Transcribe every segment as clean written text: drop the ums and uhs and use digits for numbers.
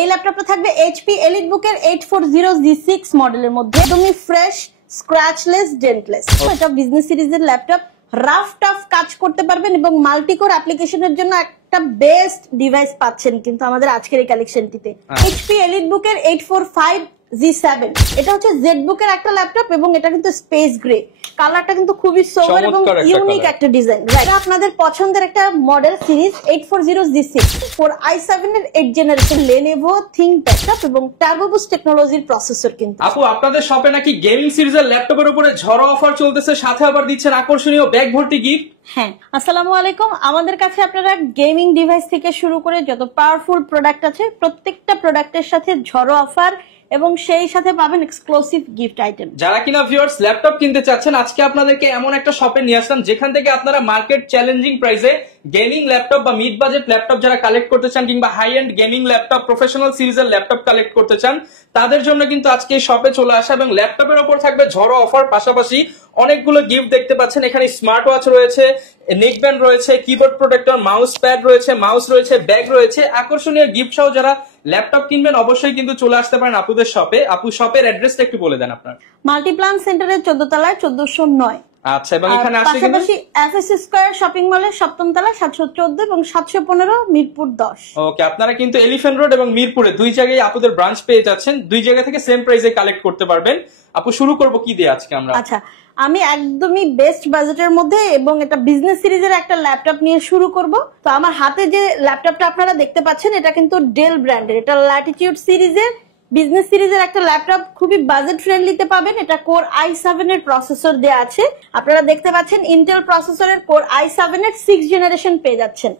এই ল্যাপটপটা থাকবে এইচপি এলিটবুক এর 840G6 মডেলের মধ্যে, একদমই ফ্রেশ, স্ক্র্যাচলেস, ডেন্টলেস। এটা বিজনেস সিরিজের ল্যাপটপ, রাফ টাফ কাজ করতে পারবেন এবং মাল্টিকোর অ্যাপ্লিকেশনের জন্য একটা বেস্ট ডিভাইস পাচ্ছেন কিন্তু আমাদের আজকের এই কালেকশনটিতে। এইচপি এলিটবুক এর 845G7, এটা হচ্ছে জেডবুক এর একটা ল্যাপটপ এবং এটা কিন্তু স্পেস গ্রে কালারটা, কিন্তু খুবই সোবার এবং ইউনিক একটা ডিজাইন। এটা আপনাদের পছন্দের একটা model series 840G6 for i7 এর 8th জেনারেশন Lenovo ThinkPad এবং টার্বো বুস্ট টেকনোলজির প্রসেসর। কিন্তু আপু আপনাদের শপে নাকি গেমিং সিরিজের ল্যাপটপের উপরে ঝড়ো অফার চলতেছে, সাথে আবার দিচ্ছেন আকর্ষণীয় ব্যাগ ভর্তি গিফট। হ্যাঁ, আসসালামু আলাইকুম। আমাদের কাছে আপনারা গেমিং ডিভাইস থেকে শুরু করে যত পাওয়ারফুল প্রোডাক্ট আছে প্রত্যেকটা প্রোডাক্টের সাথে ঝড়ো অফার এবং সেই সাথে পাবেন এক্সক্লুসিভ গিফট আইটেম। যারা কিনা ভিউয়ার্স ল্যাপটপ কিনতে চাচ্ছেন, আজকে আপনাদেরকে এমন একটা শপে নিয়ে আসলাম যেখান থেকে আপনারা মার্কেট চ্যালেঞ্জিং প্রাইসে গেমিং ল্যাপটপ বা মিড বাজেট ল্যাপটপ যারা কালেক্ট করতে চান কিংবা high end gaming laptop, professional সিরিজের ল্যাপটপ কালেক্ট করতে চান, তাদের জন্য কিন্তু আজকে শপে চলে আসা এবং ল্যাপটপের ওপর থাকবে ঝড়ো অফার, পাশাপাশি অনেকগুলো গিফট দেখতে পাচ্ছেন। এখানে স্মার্ট ওয়াচ রয়েছে, নেকব্যান্ড রয়েছে, কিবোর্ড প্রোটেক্টর, মাউস প্যাড রয়েছে, মাউস রয়েছে, ব্যাগ রয়েছে, আকর্ষণীয় গিফট সহ যারা ল্যাপটপ কিনবেন অবশ্যই কিন্তু চলে আসতে পারেন আপুদের শপে। আপু শপের অ্যাড্রেসটা একটু বলে দেন আপনার। মাল্টিপ্লান সেন্টারের 14 তলায় 1409। আচ্ছা, এবং এখানে আসলে পাশাপাশি এফএস স্কয়ার শপিং মলের 7ম তলায় 714 এবং 715 মিরপুর 10। ওকে, আপনারা কিন্তু এলিফ্যান্ট রোড এবং মিরপুরে দুই জায়গায় আপুদের ব্রাঞ্চ পেয়ে যাচ্ছেন, দুই জায়গা থেকে সেম প্রাইসে কালেক্ট করতে পারবেন। আপু শুরু করব কি দিয়ে আজকে আমরা? আচ্ছা, আমি একদমই বেস্ট বাজেটের মধ্যে এবং এটা বিজনেস সিরিজের একটা ল্যাপটপ নিয়ে শুরু করব। তো আমার হাতে যে ল্যাপটপটা আপনারা দেখতে পাচ্ছেন এটা কিন্তু ডেল ব্র্যান্ডের, এটা ল্যাটিটিউড সিরিজের বিজনেস সিরিজের একটা ল্যাপটপ, খুবই বাজেট ফ্রেন্ডলিতে পাবেন। এটা কোর i7 এর প্রসেসর দেয়া আছে, আপনারা দেখতে পাচ্ছেন ইন্টেল প্রসেসরের কোর i7 এর 6th জেনারেশন পেয়ে যাচ্ছেন।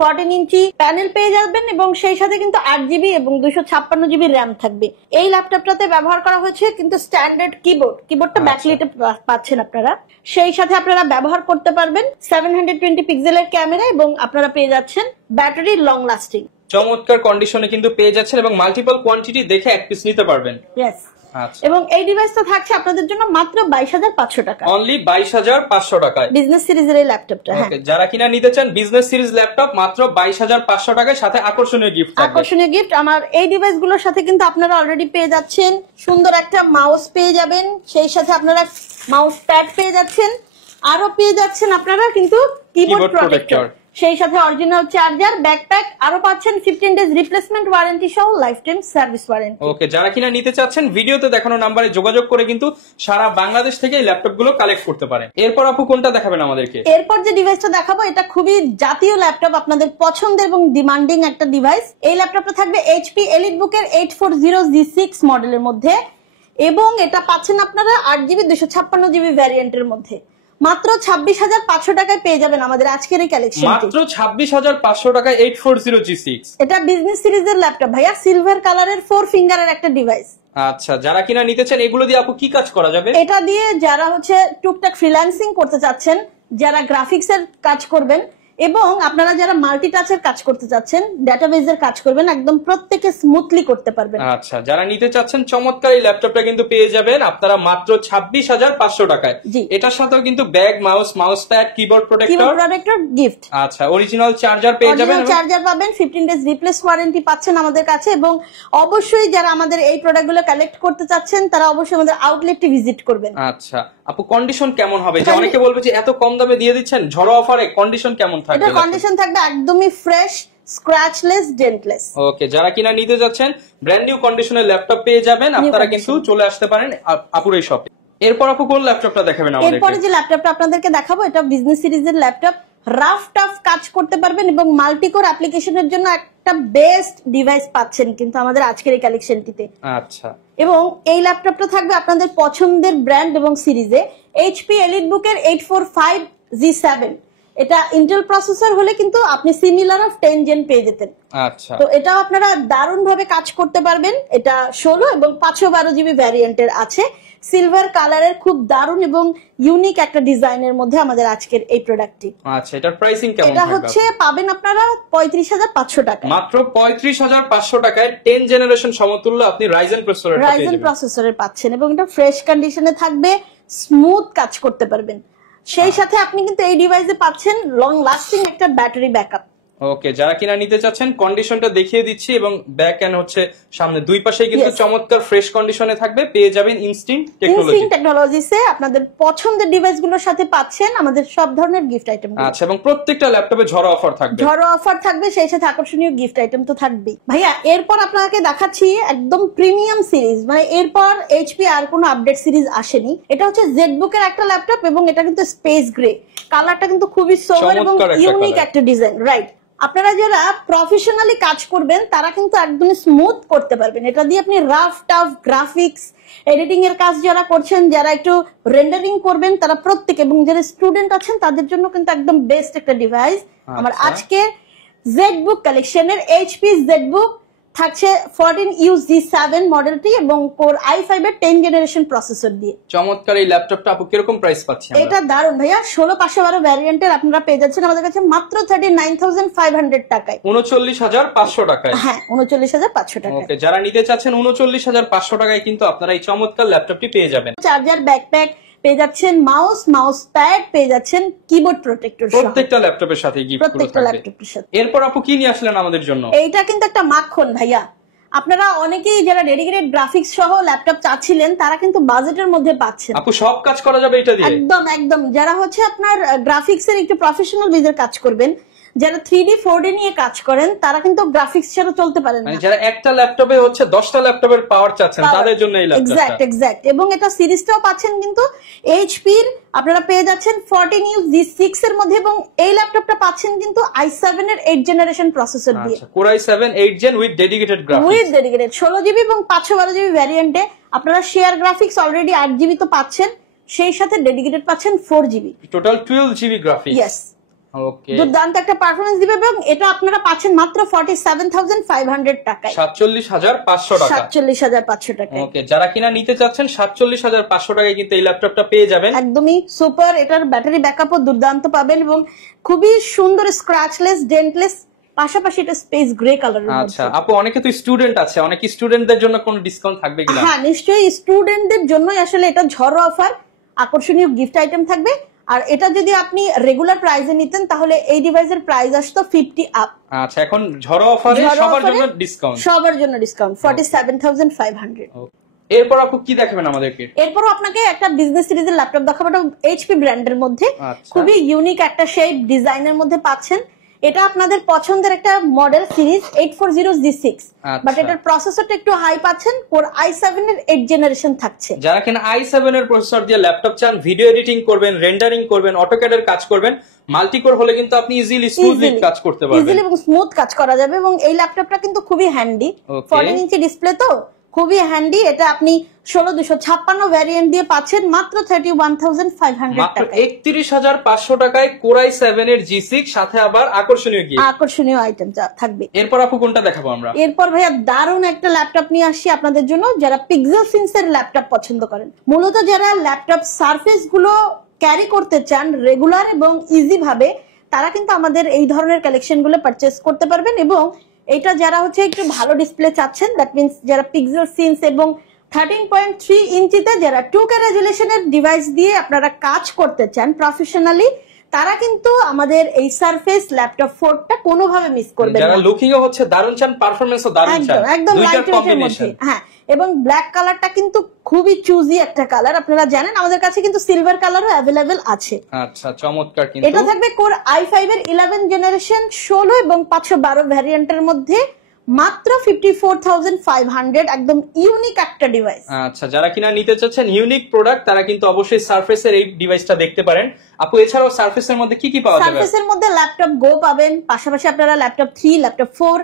14 ইঞ্চি প্যানেল পেয়ে যাবেন এবং সেই সাথে কিন্তু 8GB এবং 256GB র্যাম থাকবে। এই ল্যাপটপটাতে ব্যবহার করা হয়েছে কিন্তু স্ট্যান্ডার্ড কিবোর্ডটা ব্যাকলাইটে পাচ্ছেন আপনারা। সেই সাথে আপনারা ব্যবহার করতে পারবেন 720 পিক্সেলের ক্যামেরা এবং আপনারা পেয়ে যাচ্ছেন ব্যাটারি লং লাস্টিং। চমৎকার কন্ডিশনে কিন্তু পেয়ে যাচ্ছেন এবং মাল্টিপল কোয়ান্টিটি দেখে এক পিস নিতে পারবেন। ইয়েস। এবং এই ডিভাইসটা থাকছে আপনাদের জন্য মাত্র 22,500 টাকা, অনলি 22,500 টাকায় বিজনেস সিরিজের এই ল্যাপটপটা। হ্যাঁ, যারা কিনা নিতে চান বিজনেস সিরিজ ল্যাপটপ মাত্র 22,500 টাকায়, সাথে আকর্ষণীয় গিফট থাকবে। আকর্ষণীয় গিফট আমার এই ডিভাইসগুলোর সাথে কিন্তু আপনারা অলরেডি পেয়ে যাচ্ছেন সুন্দর একটা মাউস পেয়ে যাবেন, সেই সাথে আপনারা মাউস প্যাড পেয়ে যাচ্ছেন, আরো পেয়ে যাচ্ছেন আপনারা কিন্তু কিবোর্ড প্রোটেক্টর, সেই সাথে অরিজিনাল চার্জার, ব্যাকপ্যাক, আরো পাচ্ছেন 15 ডেজ রিপ্লেসমেন্ট ওয়ারেন্টি সহ লাইফ টাইম সার্ভিস ওয়ারেন্টি। ওকে, যারা কিনা নিতে চাচ্ছেন ভিডিওতে দেখানো নম্বরে যোগাযোগ করে কিন্তু সারা বাংলাদেশ থেকে এই ল্যাপটপ গুলো কালেক্ট করতে পারেন। এরপর আপু কোনটা দেখাবেন আমাদেরকে? এরপর যে ডিভাইসটা দেখাবো এটা খুবই জাতীয় ল্যাপটপ, আপনাদের পছন্দের এবং ডিমান্ডিং একটা ডিভাইস। এই ল্যাপটপটা থাকবে এইচপি এলিটবুক এর 840G6 মডেলের মধ্যে এবং এটা পাচ্ছেন আপনারা 8GB 256GB ভ্যারিয়েন্টের মধ্যে। মাত্র 26,500 টাকায় পেয়ে যাবেন আমাদের আজকের এই কালেকশন। মাত্র 26,500 টাকায় 840G6। এটা বিজনেস সিরিজের ল্যাপটপ ভাইয়া, সিলভার কালারের 4 ফিঙ্গারের একটা ডিভাইস। আচ্ছা, যারা কিনা নিতে চান এগুলো দিয়ে আপু কি কাজ করা যাবে? এটা দিয়ে যারা হচ্ছে টুকটাক ফ্রিল্যান্সিং করতে চাচ্ছেন, যারা গ্রাফিক্স এর কাজ করবেন এবং আপনারা যারা মাল্টিটাচের কাজ করতে চাচ্ছেন, ডেটাবেজের কাজ করবেন, একদম প্রত্যেকে স্মুথলি করতে পারবেন। আচ্ছা, যারা নিতে চাচ্ছেন চমৎকার এই ল্যাপটপটা কিন্তু পেয়ে যাবেন আপনারা মাত্র 26,500 টাকায়। এটার সাথেও কিন্তু bag, mouse pad, keyboard protector gift. আচ্ছা, অরিজিনাল চার্জার পেয়ে যাবেন, চার্জার পাবেন, 15 ডেজ রিপ্লেস ওয়ারেন্টি পাচ্ছেন আমাদের কাছে। এবং অবশ্যই যারা আমাদের এই প্রোডাক্টগুলো কালেক্ট করতে চাচ্ছেন তারা অবশ্যই আমাদের আউটলেটটি ভিজিট করবেন। আচ্ছা আপু, কন্ডিশন কেমন হবে? যে অনেকে বলবে যে এত কম দামে দিয়ে দিচ্ছেন ঝড়ো অফারে, কন্ডিশন কেমন থাকবে? এটা কন্ডিশন থাকবে একদমই ফ্রেশ, স্ক্র্যাচলেস, ডেন্টলেস। ওকে, যারা কিনা নিতে যাচ্ছেন ব্র্যান্ড নিউ কন্ডিশনের ল্যাপটপ পেয়ে যাবেন, আপনারা কিন্তু চলে আসতে পারেন আপুর এই শপে। এরপর আপু কোন ল্যাপটপটা দেখাবেন আমাদেরকে? এরপরে যে ল্যাপটপটা আপনাদেরকে দেখাবো এটা বিজনেস সিরিজের ল্যাপটপ, রাফ টাফ কাজ করতে পারবেন এবং মাল্টিকোর অ্যাপ্লিকেশনের জন্য একটা বেস্ট ডিভাইস পাচ্ছেন কিন্তু আমাদের আজকের এই কালেকশনটিতে। আচ্ছা, এবং এই ল্যাপটপটা থাকবে আপনাদের পছন্দের ব্র্যান্ড এবং সিরিজে। এইচপি এলিটবুক এর 845G7, এটা ইন্টেল প্রসেসর হলে কিন্তু আপনি সিমিলার অফ 10 জেন পেয়ে যেতেন। আচ্ছা, তো এটাও আপনারা দারুণ ভাবে কাজ করতে পারবেন। এটা 16 এবং 512GB ভ্যারিয়েন্টের আছে, সিলভার কালারের খুব দারুণ এবং ইউনিক একটা ডিজাইনের মধ্যে আমাদের আজকের এই প্রোডাক্টটি। আচ্ছা, এটার প্রাইসিং কেমন? এটা হচ্ছে পাবেন আপনারা 35,500 টাকা, মাত্র 35,500 টাকায় 10 জেনারেশন সমতুল্য আপনি রাইজেন প্রসেসরের পাচ্ছেন এবং এটা ফ্রেশ কন্ডিশনে থাকবে, স্মুথ কাজ করতে পারবেন। সেই সাথে আপনি কিন্তু এই ডিভাইসে পাচ্ছেন লং লাস্টিং একটা ব্যাটারি ব্যাকআপ। ওকে, যারা কিনা নিতে চাচ্ছেন কন্ডিশনটা দেখিয়ে দিচ্ছি, এবং ব্যাক এন্ড হচ্ছে সামনে দুই পাশেই কিন্তু চমৎকার ফ্রেশ কন্ডিশনে থাকবে। পেয়ে যাবেন ইনস্টিংক্ট টেকনোলজিসে আপনাদের পছন্দের ডিভাইস গুলোর সাথে পাচ্ছেন আমাদের সব ধরনের গিফট আইটেম। আচ্ছা, এবং প্রত্যেকটা ল্যাপটপে ঝড়ো অফার থাকবে। ঝড়ো অফার থাকবে, সেই সাথে আকর্ষণীয় গিফট আইটেম তো থাকবেই। ভাইয়া এরপর আপনাকে দেখাচ্ছি একদম প্রিমিয়াম সিরিজ, মানে এরপর এইচপি আর কোনো আপডেট সিরিজ আসেনি। এটা হচ্ছে জেডবুক এর একটা ল্যাপটপ এবং এটা কিন্তু স্পেস গ্রে কালারটা, কিন্তু খুবই সোবার এবং ইউনিক একটা ডিজাইন, রাইট? আপনারা যারা প্রফেশনালি কাজ করবেন তারা কিন্তু একদম স্মুথ করতে পারবেন এটা দিয়ে। আপনি রাফ টাফ গ্রাফিক্স এডিটিং এর কাজ যারা করছেন, যারা একটু রেন্ডারিং করবেন, তারা প্রত্যেক, এবং যারা স্টুডেন্ট আছেন তাদের জন্য কিন্তু একদম বেস্ট একটা ডিভাইস। আমার আজকে জেডবুক কালেকশনের এইচপি জেডবুক থাকছে 14U-G7 মডেলটি এবং কোর i5 এর 10 জেনারেশন প্রসেসর দিয়ে। চমৎকার এই ল্যাপটপটা আপু কিরকম প্রাইস পাচ্ছেন? এটা দারুন ভাইয়া, 16/512 ভ্যারিয়েন্টের আপনারা পেয়ে যাচ্ছেন আমাদের কাছে মাত্র 39,500 টাকায়। 39,500 টাকায়? হ্যাঁ, 39,500 টাকায়। ওকে, যারা নিতে চাচ্ছেন 39,500 টাকায় কিন্তু আপনারা এই চমৎকার ল্যাপটপটি পেয়ে যাবেন। চার্জার, ব্যাকপ্যাক পেয়ে যাচ্ছেন, মাউস প্যাড পেয়ে যাচ্ছেন, কিবোর্ড প্রোটেক্টর প্রত্যেকটা ল্যাপটপের সাথে গিফট প্রত্যেকটা ল্যাপটপের সাথে। এরপর আপু কি নিয়ে আসলেন আমাদের জন্য? এইটা কিন্তু একটা মাখন ভাইয়া। আপনারা অনেকেই যারা ডেডিকেটেড গ্রাফিক্স সহ ল্যাপটপ চাচ্ছিলেন তারা কিন্তু বাজেটের মধ্যে পাচ্ছেন। আপু সব কাজ করা যাবে এটা দিয়ে? একদম একদম। যারা হচ্ছে আপনার গ্রাফিক্স এর একটু প্রফেশনাল বেজের কাজ করবেন, যারা 3D 4D নিয়ে কাজ করেন, তারা কিন্তু গ্রাফিক্স ছাড়া চলতে পারেন না। মানে যারা একটা ল্যাপটপে হচ্ছে 10টা ল্যাপটপের পাওয়ার চাচ্ছেন তাদের জন্য এই ল্যাপটপটা। এক্সাক্ট। এবং এটা সিরিজটাও পাচ্ছেন কিন্তু এইচপি এর, আপনারা পেয়ে যাচ্ছেন 14U-G6 এর মধ্যে, এবং এই ল্যাপটপটা পাচ্ছেন কিন্তু i7 এর 8 জেনারেশন প্রসেসর দিয়ে। আচ্ছা, Core i7 8 Gen with dedicated graphics. 16GB এবং 512GB ভ্যারিয়েন্টে আপনারা শেয়ার গ্রাফিক্স অলরেডি 8GB তো পাচ্ছেন, সেই সাথে ডেডিকেটেড পাচ্ছেন 4GB, total 12GB graphics. Yes. ওকে, দুর্দান্ত একটা পারফরম্যান্স দিবে এবং এটা আপনারা পাচ্ছেন মাত্র 47,500 টাকায়। 47,500 টাকা। 47,500 টাকায়। ওকে, যারা কিনা নিতে চাচ্ছেন 47,500 টাকায় কিন্তু এই ল্যাপটপটা পেয়ে যাবেন। একদমই সুপার। এটার ব্যাটারি ব্যাকআপও দুর্দান্ত পাবেন এবং খুবই সুন্দর স্ক্র্যাচলেস, ডেন্টলেস, পাশাপাশি এটা স্পেস গ্রে কালারের মধ্যে। আচ্ছা আপু, অনেকে তো স্টুডেন্ট আছে, অনেক স্টুডেন্টদের জন্য কোনো ডিসকাউন্ট থাকবে কিনা? হ্যাঁ নিশ্চয়ই, স্টুডেন্টদের জন্যই আসলে এটা ঝড়ো অফার, আকর্ষণীয় গিফট আইটেম থাকবে। আর এটা যদি আপনি রেগুলার প্রাইসে নিতেন তাহলে এই ডিভাইসের প্রাইস আসতো 50 আপ। আচ্ছা, এখন ঝড়ো অফারে সবার জন্য ডিসকাউন্ট। সবার জন্য ডিসকাউন্ট 47,500। এরপর আপু কি দেখাবেন আমাদেরকে? এরপরও আপনাকে একটা বিজনেস সিরিজের ল্যাপটপ দেখাবো, এটা এইচপি ব্র্যান্ডের মধ্যে খুবই ইউনিক একটা শেপ ডিজাইনের মধ্যে পাচ্ছেন। এটা আপনাদের পছন্দের একটা মডেল সিরিজ 840G6, বাট এটার প্রসেসরটা একটু হাই পাচ্ছেন, কোর i7 এর 8 জেনারেশন থাকছে। যারা কিনা i7 এর প্রসেসর দিয়ে ল্যাপটপ চান, ভিডিও এডিটিং করবেন, রেন্ডারিং করবেন, অটোক্যাড এর কাজ করবেন, মাল্টিকোর হলে কিন্তু আপনি ইজিলি স্মুথলি কাজ করতে পারবেন। ইজিলি এবং স্মুথ কাজ করা যাবে। এবং এই ল্যাপটপটা কিন্তু খুবই হ্যান্ডি, 14 ইঞ্চি ডিসপ্লে তো খুবই হ্যান্ডি। এটা আপনি 16256 ভ্যারিয়েন্ট দিয়ে পাচ্ছেন মাত্র 31,500 মাত্র টাকায়। 31,500 টাকায় কোর i7 এর G6, সাথে আবার আকর্ষণীয় গিফট, আকর্ষণীয় আইটেম থাকবে। এরপর আপু কোনটা দেখাবো আমরা? এরপর ভাইয়া দারুণ একটা ল্যাপটপ নিয়ে আসছি আপনাদের জন্য, যারা পিক্সেল সিন্স এর ল্যাপটপ পছন্দ করেন। মূলত যারা ল্যাপটপ সারফেস গুলো ক্যারি করতে চান রেগুলার এবং ইজি ভাবে, তারা কিন্তু আমাদের এই ধরনের কালেকশন গুলো পারচেস করতে পারবেন। এবং এটা যারা হচ্ছে একটু ভালো ডিসপ্লে চাচ্ছেন, দ্যাট মিন্স যারা পিক্সেল সিন্স এবং 13.3 ইঞ্চিতে যারা 2K রেজুলেশনের ডিভাইস দিয়ে আপনারা কাজ করতে চান প্রফেশনালি, তারা কিন্তু আমাদের এই সারফেস ল্যাপটপ 4টা কোনোভাবে মিস করবেন না। যারা লুকিং ও হচ্ছে দারুণ চান, পারফরম্যান্সও দারুণ চান, একদম লাইট ওয়েটের মধ্যে। হ্যাঁ, এবং ব্ল্যাক কালারটা কিন্তু খুবই চুজি একটা কালার। আপনারা জানেন আমাদের কাছে কিন্তু সিলভার কালারও अवेलेबल আছে। আচ্ছা, চমৎকার। কিন্তু এটা থাকবে কোর i5 এর 11 জেনারেশন 16 এবং 512 ভ্যারিয়েন্টের মধ্যে মাত্র 54,500, একদম ইউনিক একটা ডিভাইস। আচ্ছা, যারা কিনা নিতে চাচ্ছেন ইউনিক প্রোডাক্ট, তারা কিন্তু অবশ্যই সারফেস এর এই ডিভাইসটা দেখতে পারেন। আপু এছাড়াও সারফেস এর মধ্যে কি কি পাওয়া যাবে? সারফেস এর মধ্যে ল্যাপটপ গো পাবেন, পাশাপাশি আপনারা ল্যাপটপ 3, ল্যাপটপ 4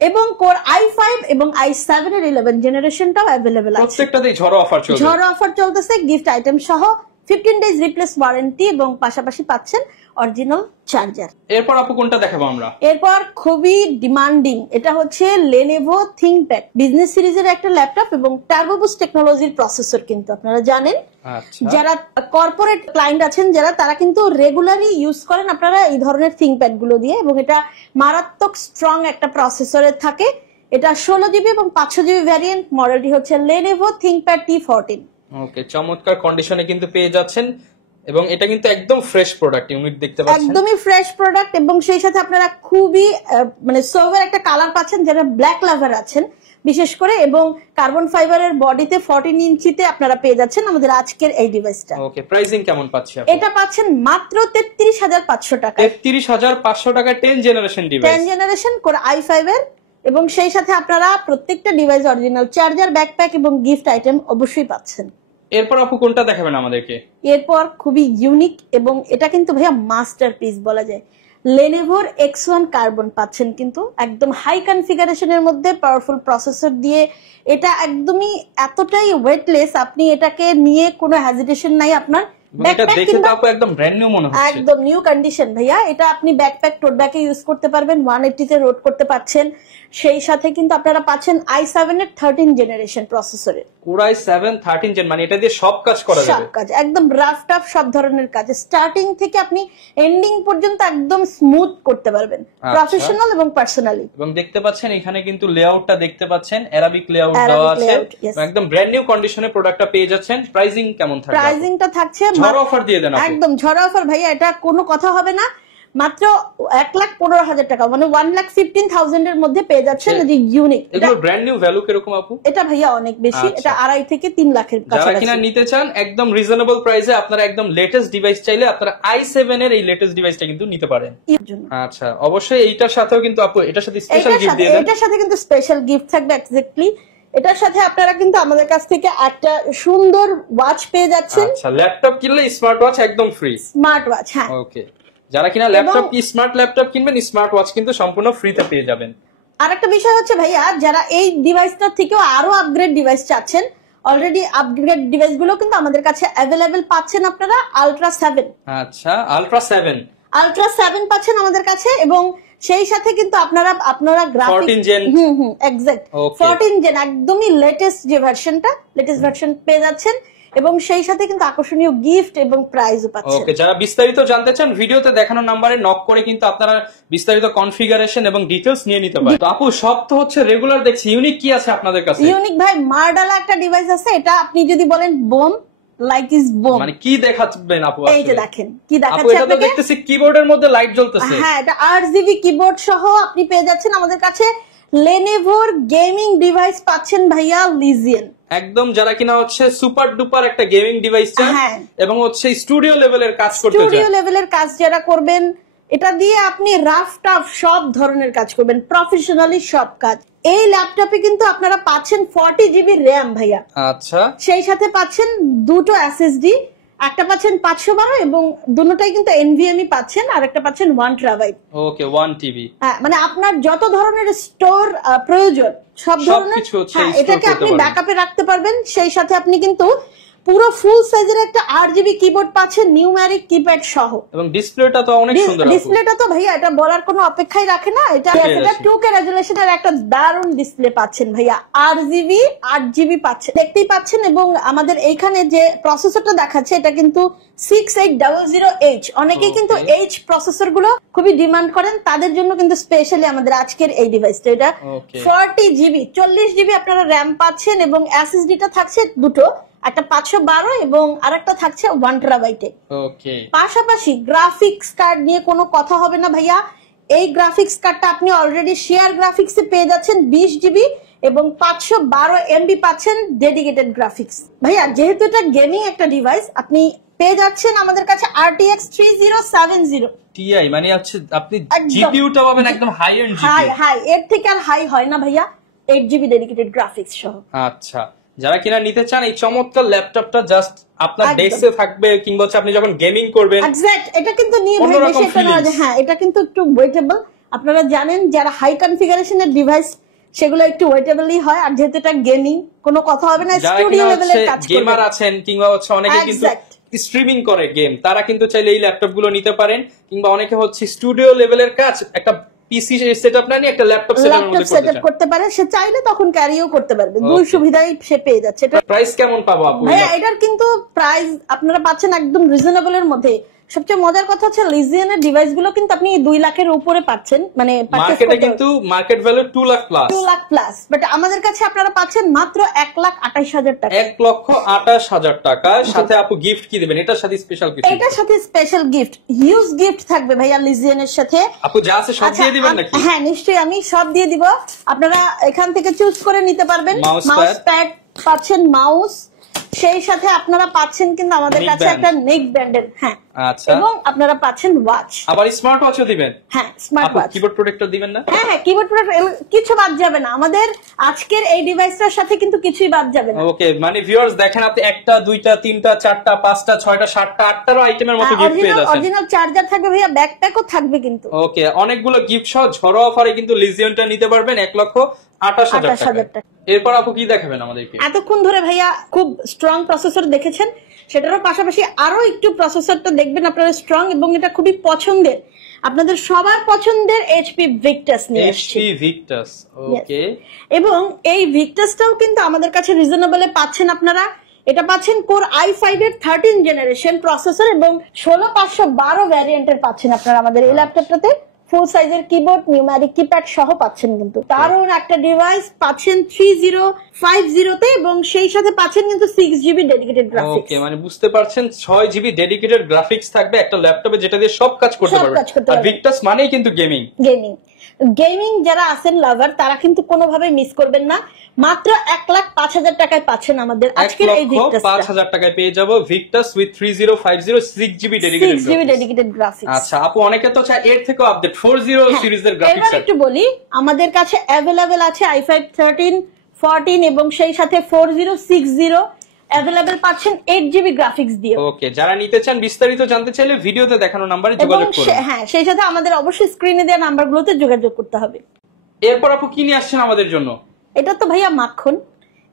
এবং কোর i5 এবং i7 এর 11 জেনারেশনটাও अवेलेबल আছে। প্রত্যেকটাতেই ঝড়ো অফার চলছে। ঝড়ো অফার চলতেছে, গিফট আইটেম সহ 15 ডেজ রিপ্লেস ওয়ারেন্টি এবং পাশাপাশি পাচ্ছেন অরিজিনাল চার্জার। এরপর আপু কোনটা দেখাবো আমরা? এরপর খুবই ডিমান্ডিং, এটা হচ্ছে Lenovo ThinkPad বিজনেস সিরিজের একটা ল্যাপটপ এবং টার্বো বুস্ট টেকনোলজির প্রসেসর কিন্তু আপনারা জানেন। যারা কর্পোরেট ক্লায়েন্ট আছেন যারা, তারা কিন্তু রেগুলারলি ইউজ করেন আপনারা এই ধরনের ThinkPad গুলো দিয়ে, এবং এটা মারাত্মক স্ট্রং একটা প্রসেসরের থাকে। এটা 16GB এবং 500GB ভ্যারিয়েন্ট, মডেলটি হচ্ছে Lenovo ThinkPad T14। ওকে, চমৎকার কন্ডিশনে কিন্তু পেয়ে যাচ্ছেন এবং এটা কিন্তু একদম ফ্রেশ প্রোডাক্ট, ইউনিট দেখতে পাচ্ছেন একদমই ফ্রেশ প্রোডাক্ট, এবং সেই সাথে আপনারা খুবই মানে সোভার একটা কালার পাচ্ছেন যারা ব্ল্যাক লাভার আছেন বিশেষ করে, এবং কার্বন ফাইবারের বডিতে 14 ইঞ্চিতে আপনারা পেয়ে যাচ্ছেন আমাদের আজকের এই ডিভাইসটা। ওকে, প্রাইসিং কেমন পাচ্ছি আপনি? এটা পাচ্ছেন মাত্র 33,500 টাকা। 33,500 টাকা 10 generation device, 10 generation core i5 এর, এবং সেই সাথে আপনারা প্রত্যেকটা ডিভাইস অরিজিনাল চার্জার, ব্যাকপ্যাক এবং গিফট আইটেম অবশ্যই পাচ্ছেন। এরপর আপু কোনটা দেখাবেন আমাদেরকে? এরপর খুবই ইউনিক এবং এটা কিন্তু ভাইয়া মাস্টারপিস বলা যায়, লেনোভোর X1 কার্বন পাচ্ছেন কিন্তু একদম হাই কনফিগারেশনের মধ্যে পাওয়ারফুল প্রসেসর দিয়ে। এটা একদমই এতটাই ওয়েটলেস, আপনি এটাকে নিয়ে কোনো হেজিটেশন নাই আপনার। এটা দেখে তো আপু একদম ব্র্যান্ড নিউ মনে হচ্ছে, একদম নিউ কন্ডিশন ভাইয়া। এটা আপনি ব্যাকপ্যাক টোট ব্যাগে ইউজ করতে পারবেন, 180 তে রোড করতে পারছেন। সেই সাথে কিন্তু আপনারা পাচ্ছেন i7 এর 13 জেনারেশন প্রসেসরের, Core i7 13 জেন, মানে এটা দিয়ে সব কাজ করা যাবে, সব কাজ একদম রাফ টাফ সব ধরনের কাজ স্টার্টিং থেকে আপনি এন্ডিং পর্যন্ত একদম স্মুথ করতে পারবেন, প্রফেশনাল এবং পার্সোনালি। এবং দেখতে পাচ্ছেন এখানে কিন্তু লেআউটটা দেখতে পাচ্ছেন, অ্যারাবিক লেআউট দেওয়া আছে, একদম ব্র্যান্ড নিউ কন্ডিশনে প্রোডাক্টটা পেয়ে যাচ্ছেন। প্রাইসিং কেমন থাকবে? প্রাইসিংটা থাকছে ঝড় অফার দিয়ে দেন আপু, একদম ঝড় অফার ভাইয়া, এটা কোনো কথা হবে না, মাত্র 1,15,000 টাকা, মানে 1,15,000 এর মধ্যে পেয়ে যাচ্ছেন এই ইউনিক। এগুলো ব্র্যান্ড নিউ ভ্যালু কিরকম আপু? এটা ভাইয়া অনেক বেশি, এটা 2.5 থেকে 3 লাখের যারা কাছাকাছি। কিনা নিতে চান একদম রিজনেবল প্রাইসে, আপনারা একদম লেটেস্ট ডিভাইস চাইলে আপনারা i7 এর এই লেটেস্ট ডিভাইসটা কিন্তু নিতে পারেন। আচ্ছা, অবশ্যই এইটার সাথেও কিন্তু আপু এটার সাথে স্পেশাল গিফট দিয়ে দেন। এটার সাথে কিন্তু স্পেশাল গিফট থাকবে এক্স্যাক্টলি। এটার সাথে আপনারা কিন্তু আমাদের কাছ থেকে একটা সুন্দর ওয়াচ পেয়ে যাচ্ছেন। আচ্ছা, ল্যাপটপ কিনলে স্মার্ট ওয়াচ একদম ফ্রি, স্মার্ট ওয়াচ, হ্যাঁ। ওকে, যারা কিনা ল্যাপটপ স্মার্ট ল্যাপটপ কিনবেন, স্মার্ট ওয়াচ কিন্তু সম্পূর্ণ ফ্রিতে পেয়ে যাবেন। আরেকটা বিষয় হচ্ছে ভাইয়া, যারা এই ডিভাইসটা থেকেও আরো আপগ্রেড ডিভাইস চাচ্ছেন, অলরেডি আপগ্রেড ডিভাইস গুলো কিন্তু আমাদের কাছে অ্যাভেলেবেল পাচ্ছেন আপনারা। আলট্রা 7, আচ্ছা আলট্রা 7 পাচ্ছেন আমাদের কাছে, এবং সেই সাথে কিন্তু আপনারা গ্রাফিক্স 14 জেন, এক্সাক্ট 14 জেন একদমই লেটেস্ট যে ভার্সনটা, লেটেস্ট ভার্সন পেয়ে যাচ্ছেন, এবং সেই সাথে কিন্তু আকর্ষণীয় গিফট এবং প্রাইজও পাচ্ছেন। ওকে, যারা বিস্তারিত জানতে চান ভিডিওতে দেখানো নম্বরে নক করে কিন্তু আপনারা বিস্তারিত কনফিগারেশন এবং ডিটেইলস নিয়ে নিতে পারেন। তো আপু সব তো হচ্ছে রেগুলার দেখছি, ইউনিক কি আছে আপনাদের কাছে? ইউনিক ভাই মার্ডালা একটা ডিভাইস আছে, এটা আপনি যদি বলেন বোম লাইক ইজ বোম, মানে কি দেখাচ্ছেন আপু? এই যে দেখেন কি আপু, দেখাচ্ছে এটা তো আপনাকে, দেখতেছি কিবোর্ডের মধ্যে লাইট জ্বলতেছে। হ্যাঁ, এটা RGB কিবোর্ড সহ আপনি পেয়ে যাচ্ছেন আমাদের কাছে। লেনোভোর গেমিং ডিভাইস পাচ্ছেন ভাইয়া লিজিয়ন, একদম যারা কিনা হচ্ছে সুপার ডুপার একটা গেমিং ডিভাইস চান হ্যাঁ, এবং হচ্ছে স্টুডিও লেভেলের কাজ করতে চান, স্টুডিও লেভেলের কাজ যারা করবেন, এটা দিয়ে আপনি রাফ টাফ সব ধরনের কাজ করবেন, প্রফেশনালি সব কাজ। এই ল্যাপটপে কিন্তু আপনারা পাচ্ছেন 40 জিবি র্যাম ভাইয়া, আচ্ছা, সেই সাথে পাচ্ছেন দুটো SSD, একটা পাচ্ছেন 512 এবং দুটোটাই কিন্তু NVMe পাচ্ছেন, আর একটা পাচ্ছেন 1 TB। ওকে, 1 TB, হ্যাঁ, মানে আপনার যত ধরনের স্টোর প্রয়োজন সব ধরনের, হ্যাঁ, এটাকে আপনি ব্যাকআপে রাখতে পারবেন। সেই সাথে আপনি কিন্তু পুরো ফুল সাইজের একটা RGB কিবোর্ড পাচ্ছেন, নিউমেরিক কিপ্যাড সহ, এবং ডিসপ্লেটা তো অনেক সুন্দর। ডিসপ্লেটা তো ভাইয়া এটা বলার কোনো অপেক্ষাই রাখে না, এটা 2K রেজোলিউশনের একটা দারুণ ডিসপ্লে পাচ্ছেন ভাইয়া, RGB 8GB পাচ্ছেন, দেখতেই পাচ্ছেন। এবং আমাদের এইখানে যে প্রসেসরটা দেখাচ্ছে এটা কিন্তু 6800H, অনেকেই কিন্তু H প্রসেসর গুলো খুবই ডিমান্ড করেন, তাদের জন্য কিন্তু স্পেশালি আমাদের আজকের এই ডিভাইসটা। এটা 40GB 40GB আপনারা র্যাম পাচ্ছেন, এবং SSD টা থাকছে দুটো, একটা 512 এবং আরেকটা থাকছে 1 TB। ওকে, পাশাপাশি গ্রাফিক্স কার্ড নিয়ে কোনো কথা হবে না ভাইয়া, এই গ্রাফিক্স কার্ডটা আপনি অলরেডি শেয়ার গ্রাফিক্সে পেয়ে যাচ্ছেন 20GB, এবং 512 MB পাচ্ছেন ডেডিকেটেড গ্রাফিক্স। ভাইয়া যেহেতু এটা গেমিং একটা ডিভাইস, আপনি পেয়ে যাচ্ছেন আমাদের কাছে RTX 3070 Ti, মানে আপনি জিপিইউটা পাবেন একদম হাই এন্ড জিপিইউ, হাই এর থেকে আর হাই হয় না ভাইয়া, 8GB ডেডিকেটেড গ্রাফিক্স সহ। আচ্ছা, যারা কিনা নিতে চান এই চমৎকার ল্যাপটপটা জাস্ট আপনার ডেস্কে থাকবে, কিংবা হচ্ছে আপনি যখন গেমিং করবেন, এক্স্যাক্ট, এটা কিন্তু নিয়ে ভাই বেশি একটা না, হ্যাঁ, এটা কিন্তু একটু ওয়েটেবল। আপনারা জানেন যারা হাই কনফিগারেশনের ডিভাইস সেগুলো একটু ওয়েটেবলই হয়, আর যেহেতু এটা গেমিং কোনো কথা হবে না, স্টুডিও লেভেলের কাজ করবেন, গেমার আছেন কিংবা হচ্ছে অনেকে কিন্তু স্ট্রিমিং করে গেম, তারা কিন্তু চাইলে এই ল্যাপটপ গুলো নিতে পারেন, কিংবা অনেকে হচ্ছে স্টুডিও লেভেলের কাজ একটা পিসি সেটআপ না নিয়ে একটা ল্যাপটপ সেটআপ করতে পারে, সে চাইলে তখন ক্যারিও করতে পারবে, দুই সুবিধাই সে পেয়ে যাচ্ছে। এটা প্রাইস কেমন পাবো আপু? হ্যাঁ, এটার কিন্তু প্রাইস আপনারা পাচ্ছেন একদম রিজনেবল এর মধ্যে, সবচেয়ে মজার কথা হচ্ছে লিজিয়নের ডিভাইস গুলো কিন্তু আপনি 2 লাখের উপরে পাচ্ছেন, মানে মার্কেটে কিন্তু market value 2 lakh plus, 2 lakh plus, but আমাদের কাছে আপনারা পাচ্ছেন মাত্র 1,28,000 টাকা, 1,28,000 টাকা। সাথে আপু গিফট কি দিবেন? এটার সাথে স্পেশাল কিছু? এটার সাথে স্পেশাল গিফট, হিউজ গিফট থাকবে ভাইয়া লিজিয়নের সাথে। আপু যা আছে সব দিয়ে দিবেন নাকি? হ্যাঁ নিশ্চয়ই, আমি সব দিয়ে দিব। আপনারা এখান থেকে চুজ করে নিতে পারবেন। মাউস প্যাড পাচ্ছেন, মাউস, সেই সাথে আপনারা পাচ্ছেন কিন্তু আমাদের কাছে একটা নেক ব্যান্ডেল, হ্যাঁ আচ্ছা, এবং আপনারা পাচ্ছেন ওয়াচ, আবার স্মার্ট ওয়াচও দিবেন। হ্যাঁ স্মার্ট ওয়াচ। কিবোর্ড প্রোটেক্টর দিবেন না? হ্যাঁ হ্যাঁ, কিবোর্ড প্রোটেক্টর কিছু বাদ যাবে না, আমাদের আজকের এই ডিভাইসটার সাথে কিন্তু কিছুই বাদ যাবে না। ওকে, মানে ভিউয়ার্স দেখেন, আপনি একটা, দুইটা, তিনটা, চারটা, পাঁচটা, ছয়টা, সাতটা, আটটারও আইটেমের মতো গিফট পেয়ে যাচ্ছেন। অরিজিনাল চার্জার থাকবে ভাইয়া, ব্যাকপ্যাকও থাকবে কিন্তু। ওকে, অনেকগুলো গিফট সহ ঝড়ো অফারে কিন্তু লিজিয়নটা নিতে পারবেন 1,28,000 টাকা। এরপর আপু কি দেখাবেন আমাদেরকে? এতক্ষণ ধরে ভাইয়া খুব স্ট্রং প্রসেসর দেখেছেন, সেটারও পাশাপাশি আরো একটু প্রসেসরটা দেখবেন আপনারা স্ট্রং, এবং এটা খুবই পছন্দের, আপনাদের সবার পছন্দের এইচপি ভিক্টাস নিয়ে এসেছি। এইচপি ভিক্টাস, ওকে। এবং এই ভিক্টাসটাও কিন্তু আমাদের কাছে রিজনেবলে পাচ্ছেন আপনারা। এটা পাচ্ছেন কোর i5 এর 13 জেনারেশন প্রসেসর এবং 16512 ভ্যারিয়েন্টের পাচ্ছেন আপনারা আমাদের এই ল্যাপটপটাতে। ফুল সাইজের কিবোর্ড, নিউম্যারিক কিপ্যাড সহ পাচ্ছেন কিন্তু। দারুণ একটা ডিভাইস পাচ্ছেন 3050 তে, এবং সেই সাথে পাচ্ছেন কিন্তু 6GB ডেডিকেটেড গ্রাফিক্স। ওকে, মানে বুঝতে পারছেন 6GB ডেডিকেটেড গ্রাফিক্স থাকবে একটা ল্যাপটপে, যেটা দিয়ে সব কাজ করতে পারবেন। আর ভিক্টাস মানেই কিন্তু গেমিং। গেমিং যারা আছেন লাভার, তারা কিন্তু কোনোভাবে মিস করবেন না। মাত্র 1,05,000 টাকায় পাচ্ছেন আমাদের আজকের এই ভিক্টাস। 1,05,000 টাকায় পেয়ে যাব Victus with 3050 6GB dedicated graphics. আচ্ছা আপু, অনেকে তো চায় এর থেকেও আপডেট 40 সিরিজের গ্রাফিক্স। এবার একটু বলি, আমাদের কাছে अवेलेबल আছে i5 13, 14 এবং সেই সাথে 4060 अवेलेबल পাচ্ছেন 8GB গ্রাফিক্স দিয়ে। ওকে, যারা নিতে চান বিস্তারিত জানতে চাইলে ভিডিওতে দেখানো নম্বরে যোগাযোগ করুন। হ্যাঁ, সেই সাথে আমাদের অবশ্যই স্ক্রিনে দেওয়া নাম্বারগুলোতে যোগাযোগ করতে হবে। এরপর আপু কি নিয়ে আসছেন আমাদের জন্য? এটা তো ভাইয়া মাখন,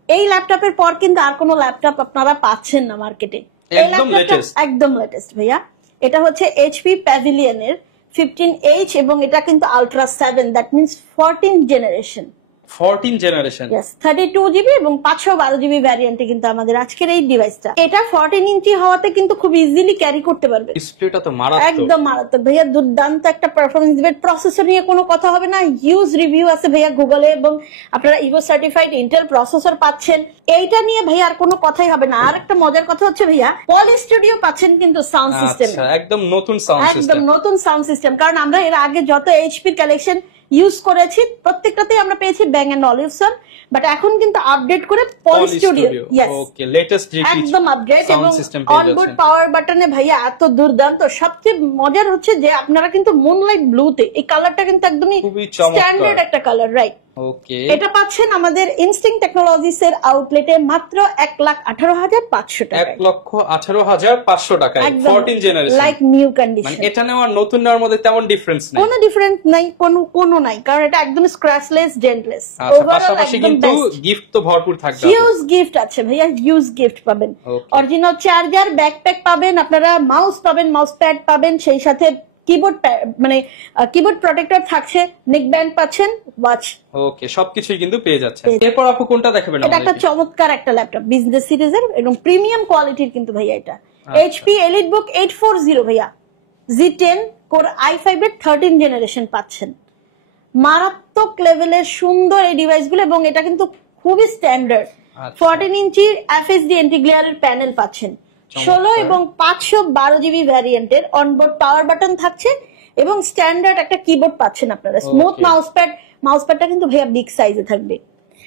এই ল্যাপটপের পর কিন্তু আর কোনো ল্যাপটপ আপনারা পাচ্ছেন না মার্কেটে। একদম লেটেস্ট ভাইয়া। এটা হচ্ছে এইচপি প্যাভিলিয়নের 15H এবং এটা কিন্তু ultra 7, that means 14 generation. 14 generation, yes 32GB এবং 512GB ভ্যারিয়েন্টে কিন্তু আমাদের আজকের এই ডিভাইসটা। এটা 14 ইঞ্চি হওয়াতে কিন্তু খুব ইজিলি ক্যারি করতে পারবে। ডিসপ্লেটা তো মারাত্মক, একদম মারাত্মক ভাইয়া, দুর্দান্ত একটা পারফরম্যান্স দিবে। প্রসেসর নিয়ে কোনো কথা হবে না, হিউজ রিভিউ আছে ভাইয়া গুগলে, এবং আপনারা ইভো সার্টিফাইড ইন্টেল প্রসেসর পাচ্ছেন। এইটা নিয়ে ভাইয়া আর কোনো কথাই হবে না। আর একটা মজার কথা হচ্ছে ভাইয়া, পলি স্টুডিও পাচ্ছেন কিন্তু সাউন্ড সিস্টেম। আচ্ছা, একদম নতুন সাউন্ড সিস্টেম, একদম নতুন সাউন্ড সিস্টেম। কারণ আমরা এর আগে যত এইচপি কালেকশন ইউজ করেছি প্রত্যেকটাতেই আমরা পেয়েছি ব্যাং এন্ড অলিভসন, বাট এখন কিন্তু আপডেট করে পলি স্টুডিও। ইয়েস, ওকে, লেটেস্ট একদম আপডেট। এবং অনবোর্ড পাওয়ার বাটনে ভাইয়া এত দুর্দান্ত। সবচেয়ে মজার হচ্ছে যে আপনারা কিন্তু মুনলাইট ব্লুতে, এই কালারটা কিন্তু একদমই স্ট্যান্ডার্ড একটা কালার, রাইট? ওকে, এটা পাচ্ছেন আমাদের ইনস্টিংক্ট টেকনোলজিস এর আউটলেটে মাত্র 1,18,500 টাকা। 1,18,500 টাকায় 14 জেনারেশন, লাইক নিউ কন্ডিশন। মানে এটা নেওয়ার নতুন নেওয়ার মধ্যে তেমন ডিফারেন্স নাই, কোনো ডিফারেন্স নাই, কোনো নাই, কারণ এটা একদম স্ক্র্যাচলেস, ডেন্টলেস। পাশাপাশি কিন্তু গিফট তো ভরপুর থাকবে। হিউজ গিফট আছে ভাইয়া, হিউজ গিফট পাবেন। অরিজিনাল চার্জার, ব্যাকপ্যাক পাবেন আপনারা, মাউস পাবেন, মাউস প্যাড পাবেন, সেই সাথে কিবোর্ড, মানে কিবোর্ড প্রোটেক্টর থাকছে, নেক ব্যান্ড পাচ্ছেন, ওয়াচ। ওকে, সবকিছুই কিন্তু পেয়ে যাচ্ছে। এরপর আপু কোনটা দেখাবেন? এটা একটা চমৎকার একটা ল্যাপটপ, বিজনেস সিরিজের এবং প্রিমিয়াম কোয়ালিটির কিন্তু ভাইয়া। এটা এইচপি এলিটবুক 840 ভাইয়া, Z10 কোর i5 এর 13 জেনারেশন পাচ্ছেন। মারাত্মক লেভেলের সুন্দর এই ডিভাইসগুলো, এবং এটা কিন্তু খুবই স্ট্যান্ডার্ড। 14 ইঞ্চির এফএসডি এন্টি গ্লেয়ারের প্যানেল পাচ্ছেন, 16 এবং 512GB ভ্যারিয়েন্টের অনবোর্ড পাওয়ার বাটন থাকছে, এবং স্ট্যান্ডার্ড একটা কিবোর্ড পাচ্ছেন আপনারা। স্মুথ মাউসপ্যাডটা কিন্তু ভাইয়া বিগ সাইজে থাকবে।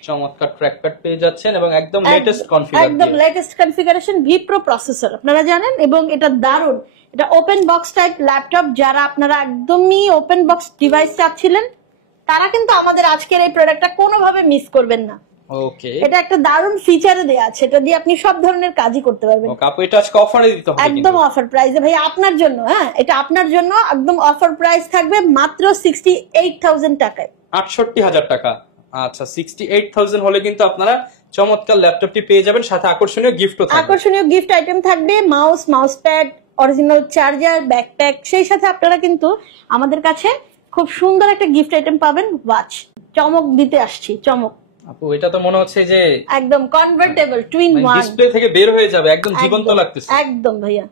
চমৎকার ট্র্যাকপ্যাড পেয়ে যাচ্ছেন এবং একদম লেটেস্ট কনফিগার, একদম লেটেস্ট কনফিগারেশন, ভিপ্রো প্রসেসর আপনারা জানেন। এবং এটা দারুণ, এটা ওপেন বক্স টাইপ ল্যাপটপ। যারা আপনারা একদমই ওপেন বক্স ডিভাইস চাচ্ছিলেন, তারা কিন্তু আমাদের আজকের এই প্রোডাক্টটা কোনোভাবে মিস করবেন না। ওকে, এটা একটা দারুণ ফিচারে দেয়া আছে, এটা দিয়ে আপনি সব ধরনের কাজই করতে পারবেন। ওকে আপু, এটা আজকে অফারে দিতে হবে, একদম অফার প্রাইসে ভাই, আপনার জন্য। হ্যাঁ, এটা আপনার জন্য একদম অফার প্রাইস থাকবে মাত্র 68,000 টাকায়। 68,000 টাকা। আচ্ছা, 68,000 হলে কিন্তু আপনারা চমৎকার ল্যাপটপটি পেয়ে যাবেন, সাথে আকর্ষণীয় গিফটও থাকবে। আকর্ষণীয় গিফট আইটেম থাকবে, mouse pad, original charger, backpack. সেই সাথে আপনারা কিন্তু আমাদের কাছে খুব সুন্দর একটা গিফট আইটেম পাবেন, ওয়াচ। চমক দিতে আসছি, চমক। আপু, এটা তো মনে হচ্ছে যে একদম কনভার্টেবল টুইন ওয়ান, ডিসপ্লে থেকে বের হয়ে যাবে, একদম জীবন্ত লাগতেছে। একদম ভাইয়া,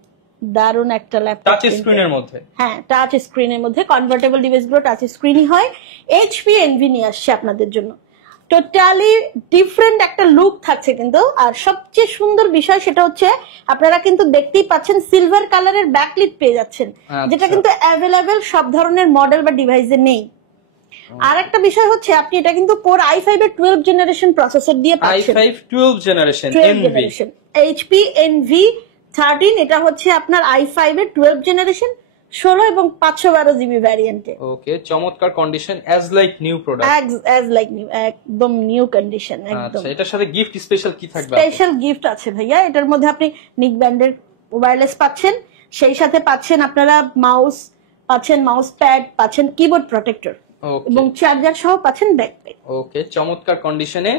দারুন একটা ল্যাপটপ, টাচ স্ক্রিনের মধ্যে। হ্যাঁ, টাচ স্ক্রিনের মধ্যে কনভার্টেবল ডিভাইস গুলো টাচ স্ক্রিনই হয়। এইচপি এনভি নিয়ে আসছে আপনাদের জন্য, টোটালি ডিফারেন্ট একটা লুক থাকছে কিন্তু। আর সবচেয়ে সুন্দর বিষয় সেটা হচ্ছে আপনারা কিন্তু দেখতেই পাচ্ছেন সিলভার কালারের ব্যাকলিট পেয়ে যাচ্ছেন, যেটা কিন্তু অ্যাভেলেবেল সব ধরনের মডেল বা ডিভাইসে নেই। আর একটা বিষয় হচ্ছে আপনি এটা কিন্তু কোর i5 এর 12 জেনারেশন প্রসেসর দিয়ে পাচ্ছেন। i5 12 generation NV, HP NV 13, এটা হচ্ছে আপনার i5 এর 12 জেনারেশন 16 এবং 512 জিবি ভ্যারিয়েন্টে। ওকে, চমৎকার condition, as like new product, as like new, একদম নিউ কন্ডিশন একদম। আচ্ছা, এটার সাথে গিফট স্পেশাল কি থাকবে? স্পেশাল গিফট আছে ভাইয়া, এটার মধ্যে আপনি নিক ব্যান্ডের ওয়্যারলেস পাচ্ছেন, সেই সাথে পাচ্ছেন আপনারা মাউস পাচ্ছেন, মাউস প্যাড পাচ্ছেন, কিবোর্ড প্রটেক্টর এবং চার্জার সহ পাচ্ছেন ব্যাকপ্যাক। ওকে, চমৎকার কন্ডিশনে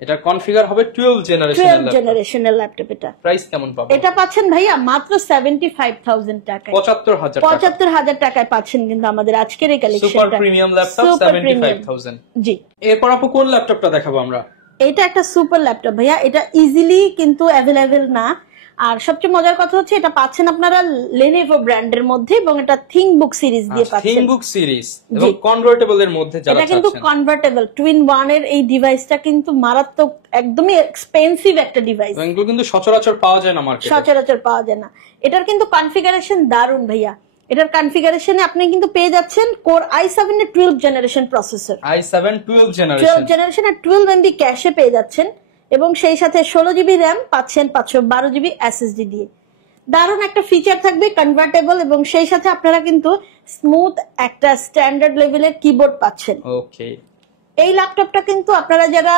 এটা কনফিগার হবে 12 জেনারেশনের ল্যাপটপ। এটা প্রাইস কেমন পাবো? এটা পাচ্ছেন ভাইয়া মাত্র 75,000 টাকায়, 75,000 টাকায় পাচ্ছেন কিন্তু আমাদের আজকের এই কালেকশনটা। Super premium laptop 75,000। জি, এরপর আপু কোন ল্যাপটপটা দেখাবো আমরা? এটা একটা সুপার ল্যাপটপ ভাইয়া, এটা ইজিলি কিন্তু অ্যাভেলেবেল না। আর সবচেয়ে মজার কথা হচ্ছে এটা পাচ্ছেন আপনারা Lenovo ব্র্যান্ডের মধ্যে এবং এটা থিংকবুক সিরিজ দিয়ে পাচ্ছেন। থিংকবুক সিরিজ এবং কনভার্টেবল এর মধ্যে যারা চাচ্ছেন, এটা কিন্তু কনভার্টেবল টুইন 1 এর এই ডিভাইসটা কিন্তু মারাত্মক, একদমই এক্সপেন্সিভ একটা ডিভাইস। এগুলো কিন্তু সচরাচর পাওয়া যায় না মার্কেটে, সচরাচর পাওয়া যায় না। এটার কিন্তু কনফিগারেশন দারুন ভাইয়া। এটার কনফিগারেশনে আপনি কিন্তু পেয়ে যাচ্ছেন কোর i7 এর 12 জেনারেশন প্রসেসর, i7 12 জেনারেশন আর 12 MB ক্যাশে পেয়ে যাচ্ছেন এবং সেই সাথে 16 জিবি র্যাম পাচ্ছেন 512 জিবি এসএসডি দিয়ে। দারুণ একটা ফিচার থাকবে, কনভার্টেবল, এবং সেই সাথে আপনারা কিন্তু স্মুথ একটা স্ট্যান্ডার্ড লেভেলের কিবোর্ড পাচ্ছেন। ওকে, এই ল্যাপটপটা কিন্তু আপনারা যারা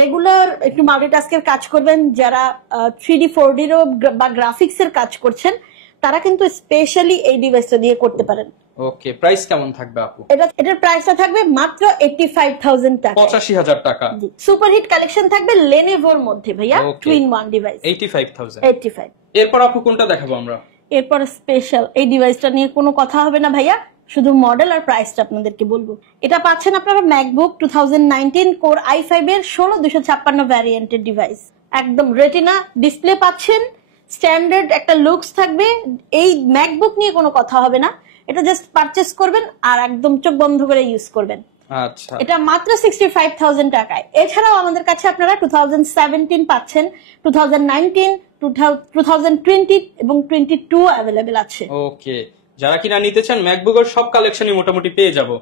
রেগুলার একটু মাল্টিটাস্কের কাজ করবেন, যারা 3D 4D বা গ্রাফিক্স এর কাজ করছেন, তারা কিন্তু স্পেশালি এই ডিভাইসটা দিয়ে করতে পারেন। ওকে, প্রাইস কেমন থাকবে আপু? এটার প্রাইসটা থাকবে মাত্র 85,000 টাকা, 85,000 টাকা। সুপার হিট কালেকশন থাকবে Lenovoর মধ্যে ভাইয়া, টুইন 1 ডিভাইস 85,000। এরপর আপু কোনটা দেখাবো আমরা? এরপর স্পেশাল এই ডিভাইসটা নিয়ে কোনো কথা হবে না ভাইয়া, শুধু মডেল আর প্রাইসটা আপনাদেরকে বলবো। এটা পাচ্ছেন আপনারা ম্যাকবুক 2019 কোর i5 এর 16256 ভ্যারিয়েন্টের ডিভাইস, একদম রেটিনা ডিসপ্লে পাচ্ছেন, স্ট্যান্ডার্ড একটা লুকস থাকবে। এই ম্যাকবুক নিয়ে কোনো কথা হবে না, এটা জাস্ট পারচেজ করবেন আর একদম চোখ বন্ধ করে ইউজ করবেন। আচ্ছা, এটা মাত্র 65,000 টাকায়। এছাড়াও আমাদের কাছে আপনারা 2017 পাচ্ছেন, 2019, 2020 এবং 22 অ্যাভেলেবেল আছে। ওকে, যারা কিনা নিতে চান ম্যাকবুকের সব কালেকশনই মোটামুটি পেয়ে যাবে।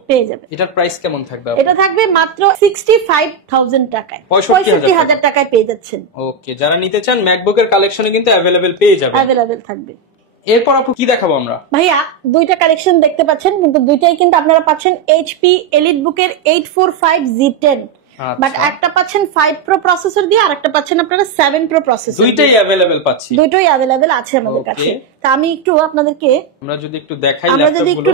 এটার প্রাইস কেমন থাকবে? এটা থাকবে মাত্র 65,000 টাকায়, 65,000 টাকায় পেয়ে যাচ্ছেন। ওকে, যারা নিতে চান ম্যাকবুকের কালেকশনে কিন্তু অ্যাভেলেবেল পেয়ে যাবে, অ্যাভেলেবেল থাকবে। এরপর আপু কি দেখাবো আমরা? ভাইয়া দুইটা কালেকশন দেখতে পাচ্ছেন, কিন্তু দুইটাই কিন্তু আপনারা পাচ্ছেন এইচপি এলিটবুকের 845G10, বাট একটা পাচ্ছেন 5 Pro প্রসেসর দিয়ে, আর একটা পাচ্ছেন আপনারা 7 Pro প্রসেসর। দুইটাই অ্যাভেলেবেল পাচ্ছি, দুইটাই অ্যাভেলেবেল আছে আমাদের কাছে। তা আমি একটু আপনাদেরকে আমরা যদি একটু দেখাই,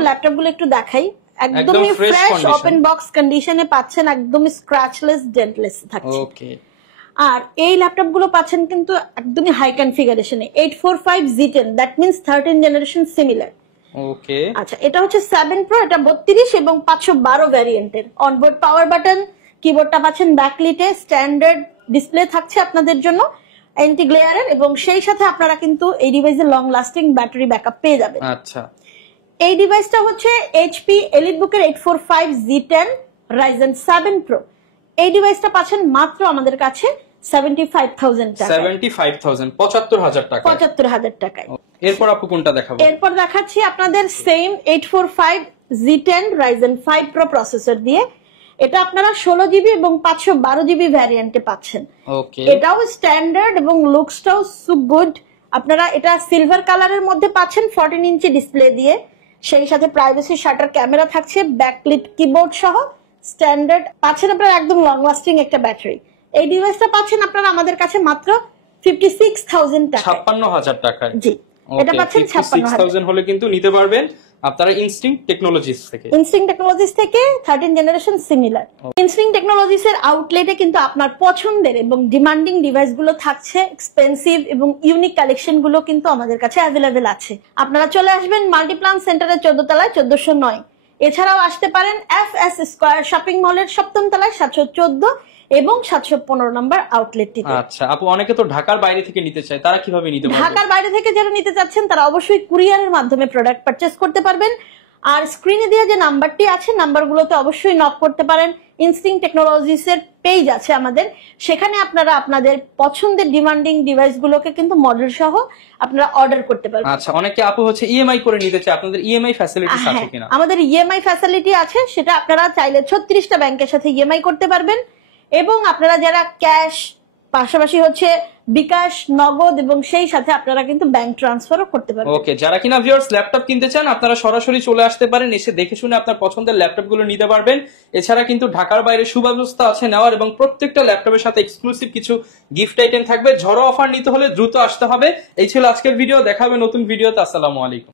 ল্যাপটপগুলো একটু দেখাই, একদমই ফ্রেশ ওপেন বক্স কন্ডিশনে পাচ্ছেন, একদমই স্ক্র্যাচলেস ডেন্টলেস থাকছে। ওকে, আর এই ল্যাপটপ গুলো পাচ্ছেন কিন্তু একদমই হাই কনফিগারেশনে 845G10, that means 13 generation similar. Okay, আচ্ছা, এটা হচ্ছে 7 Pro, এটা 32 এবং 512 ভ্যারিয়েন্টের। অনবোর্ড পাওয়ার বাটন, কিবোর্ডটা পাচ্ছেন ব্যাকলিটে, স্ট্যান্ডার্ড ডিসপ্লে থাকছে আপনাদের জন্য অ্যান্টি গ্লেয়ারের, এবং সেই সাথে আপনারা কিন্তু এই ডিভাইসে লং লাস্টিং ব্যাটারি ব্যাকআপ পেয়ে যাবেন। আচ্ছা, এই ডিভাইসটা হচ্ছে এইচপি এলিটবুকের 845G10 Ryzen 7 Pro। এই ডিভাইসটা পাচ্ছেন মাত্র আমাদের কাছে 75,000 টাকা, 75,000 টাকা, 75,000 টাকায়। এরপর আপু কোনটা দেখাবো? এরপর দেখাচ্ছি আপনাদের same 845G10 Ryzen 5 Pro processor দিয়ে। এটা আপনারা 16 জিবি এবং 512 জিবি ভ্যারিয়েন্টে পাচ্ছেন। ওকে, এটাও স্ট্যান্ডার্ড এবং লুকসটাও সুপ গুড। আপনারা এটা সিলভার কালারের মধ্যে পাচ্ছেন 14 ইঞ্চি ডিসপ্লে দিয়ে, সেই সাথে প্রাইভেসি শাটার ক্যামেরা থাকছে, ব্যাকলিট কিবোর্ড সহ স্ট্যান্ডার্ড পাচ্ছেন আপনারা, একদম লং লাস্টিং একটা ব্যাটারি। এই ডিভাইসটা পাচ্ছেন আপনারা আমাদের কাছে মাত্র 56,000 টাকা, 56,000 টাকায়। জি, এটা পাচ্ছেন 56,000 হলে কিন্তু নিতে পারবেন আপনারা ইনস্টিংক্ট টেকনোলজিস থেকে। 13 জেনারেশন সিমিলার। ইনস্টিংক্ট টেকনোলজিস এর আউটলেটে কিন্তু আপনার পছন্দের এবং ডিমান্ডিং ডিভাইস গুলো থাকছে, এক্সপেন্সিভ এবং ইউনিক কালেকশন গুলো কিন্তু আমাদের কাছে অ্যাভেলেবেল আছে। আপনারা চলে আসবেন মাল্টিপ্লান সেন্টারের 14 তলায় 1409। এছাড়াও আসতে পারেন FS স্কয়ার শপিং মলের 7ম তলায় 714 এবং 715 নম্বর আউটলেটটিতে। আচ্ছা আপু, অনেকে তো ঢাকার বাইরে থেকে নিতে চায়, তারা কিভাবে নিতে পারবে? ঢাকার বাইরে থেকে যারা নিতে চাচ্ছেন তারা অবশ্যই কুরিয়ারের মাধ্যমে প্রোডাক্ট পারচেজ করতে পারবেন। আর স্ক্রিনে দেওয়া যে নাম্বারটি আছে, নাম্বারগুলোতে অবশ্যই নক করতে পারেন। ইনস্টিংক্ট টেকনোলজিস এর পেজ আছে আমাদের, সেখানে আপনারা আপনাদের পছন্দের ডিমান্ডিং ডিভাইসগুলোকে কিন্তু মডেল সহ আপনারা অর্ডার করতে পারবেন। আচ্ছা, অনেকে আপু হচ্ছে ইএমআই করে নিতে চায়, আপনাদের ইএমআই ফ্যাসিলিটিস আছে কিনা? আমাদের ইএমআই ফ্যাসিলিটি আছে, সেটা আপনারা চাইলে 36টা ব্যাংকের সাথে ইএমআই করতে পারবেন। এবং আপনারা যারা ক্যাশ পাশাপাশি হচ্ছে বিকাশ, নগদ এবং সেই সাথে আপনারা কিন্তু ব্যাংক ট্রান্সফারও করতে পারবেন। ওকে, যারা কিনা ভিউয়ার্স ল্যাপটপ কিনতে চান আপনারা সরাসরি চলে আসতে পারেন, এসে দেখে শুনে আপনার পছন্দের ল্যাপটপ গুলো নিতে পারবেন। এছাড়া কিন্তু ঢাকার বাইরে সুব্যবস্থা আছে নেওয়ার, এবং প্রত্যেকটা ল্যাপটপের সাথে এক্সক্লুসিভ কিছু গিফট আইটেম থাকবে। ঝড়ো অফার নিতে হলে দ্রুত আসতে হবে। এই ছিল আজকের ভিডিও, দেখা হবে নতুন ভিডিওতে। আসসালামু আলাইকুম।